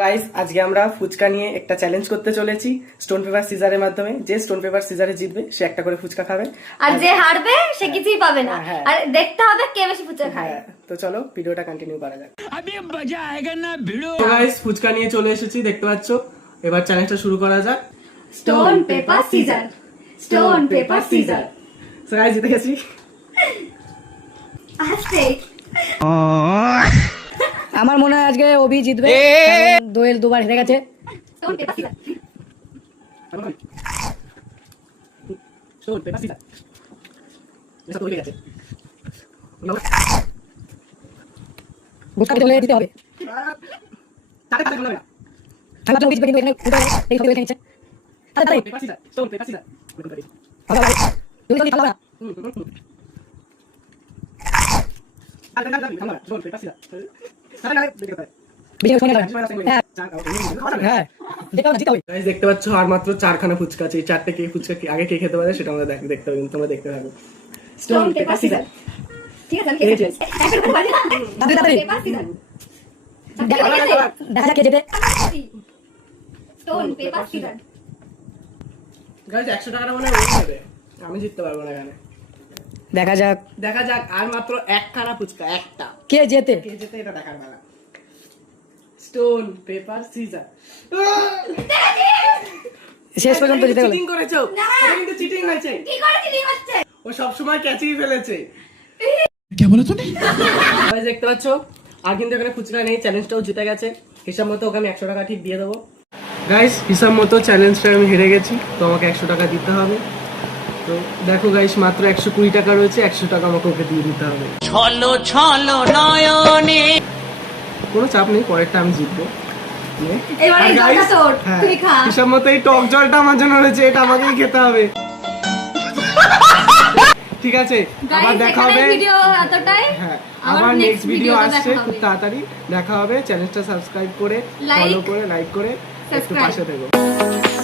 Guys আজকে আমরা ফুচকা নিয়ে একটা চ্যালেঞ্জ করতে চলেছি স্টোন পেপার সিজারের মাধ্যমে। যে স্টোন পেপার সিজারে জিতবে সে একটা করে ফুচকা খাবে, আর যে হারবে সে কিছুই পাবে না। আর দেখতে হবে কে বেশি ফুচকা খায়। তো চলো ভিডিওটা কন্টিনিউ করা যাক। আবে মজা আয়েগা না ভিডিও। গাইস ফুচকা নিয়ে চলে এসেছি, দেখতে পাচ্ছো। এবার চ্যালেঞ্জটা শুরু করা যাক। Stone paper scissor, stone paper scissor. So guys জিতে গেছি। আস্তে আমার মনে হয় আজকে অভি জিতবে, দোয়েল দুবার হেরে গেছে। Stone paper scissor. Stone paper scissor. এটা তো হয়ে গেছে। বুঝতে চলে দিতে হবে। তাতে তাতে বলবে না। আমি ভাবলাম অভি জিতবে, কিন্তু এখানে ফুটে এই হবে এখানে নিচে। তাতে paper scissor, stone paper scissor. ভালো ভালো তুমি তো ভালো না। ভিডিও শুনে হ্যাঁ দেখতে হবে। গাইস দেখতে পাচ্ছ আর মাত্র 4খানা ফুচকা আছে। এই 4টে কে ফুচকা আগে কে খেতে পারে সেটা আমরা দেখতে হবে, কিন্তু তোমরা দেখতে থাকো। Stone paper scissor. ঠিক আছে আমি খেতে চাই। একটা করে তাড়াতাড়ি পেপার সিজার। দেখা যাক কে জেতে। Stone paper scissor. গাইস 100 টাকাটা মনে হয় নেবে, আমি জিততে পারবো না এখানে। দেখা যাক দেখা যাক আর মাত্র 1খানা ফুচকা, একটা কে জেতে। কে জেতে এটা দেখার বেলা। Stone paper scissor. শেষ পর্যন্ত জিতে গেল। চিটিং করেছো, এটা কিন্তু চিটিং হয়েছে। কি করে চিনি হচ্ছে? ও সব সময় ক্যাচই ফেলেছে। क्या बोला तूने? গাইস দেখতে পাচ্ছ আর কিন্তু এখানে ফুচকা নেই, চ্যালেঞ্জটাও জিতে গেছে। হিসাব মতো ওকে আমি 100 টাকা ঠিক দিয়ে দেবো। গাইস হিসাব মতো চ্যালেঞ্জটা আমি হেরে গেছি, তো আমাকে 100 টাকা দিতে হবে। তো দেখো গাইস মাত্র 120 টাকা রয়েছে, 100 টাকা আমাকে ওকে দিয়ে দিতে হবে। छलो छलो नयने কোনো চাপ নেই, পরেরটা আমি জিতবো। এবারে এই জলটা তোর, তুই খা। হিসাব মতো এই টক জলটা আমার জন্য রয়েছে, এটা আমাকেই খেতে হবে। ঠিক আছে, আবার গাইস দেখা এখানে হবে। ভিডিও এতটাই। হ্যাঁ আবার আবার next নেক্সট ভিডিও ভিডিওতে আসছে দেখা খুব হবে। তাড়াতাড়ি। দেখা হবে। চ্যানেলটা সাবস্ক্রাইব করে Like, ফলো করে লাইক করে একটু subscribe। পাশে থেকো।